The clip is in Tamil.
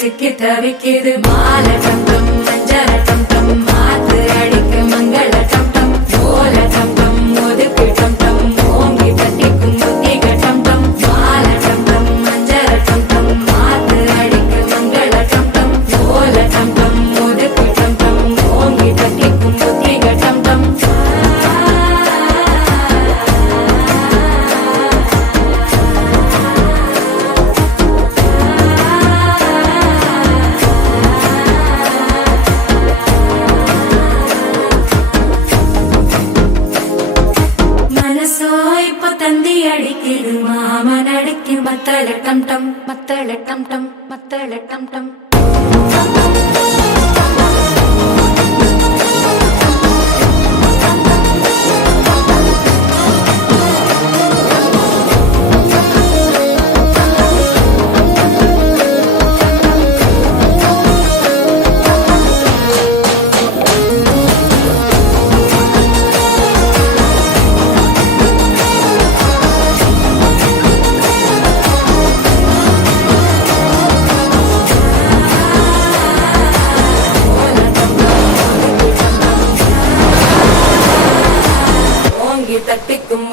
சிக்கி தவிக்குது மால டம் டம் மஞ்சள டம் டம் மாத்து அடிக்க மங்கள டம் டம் ஓல டம் டம் ஒதுக்கு டம் டம் ஓங்கி தட்டிக்கும் புத்திக டம் டம் மால டம் டம் மஞ்சள டம் டம் மாத்து அடிக்க மங்கள டம் டம் ஓல டம் டம் ஒதுக்கு டம் டம் ஓங்கி தட்டிக்கும் புத்திக டம் டம் தந்தி அடிக்குது மாமன் அடிக்கு மத்தள டம் டம் மத்தள டம் டம் மத்தள டம் டம் தட்டிக்கும்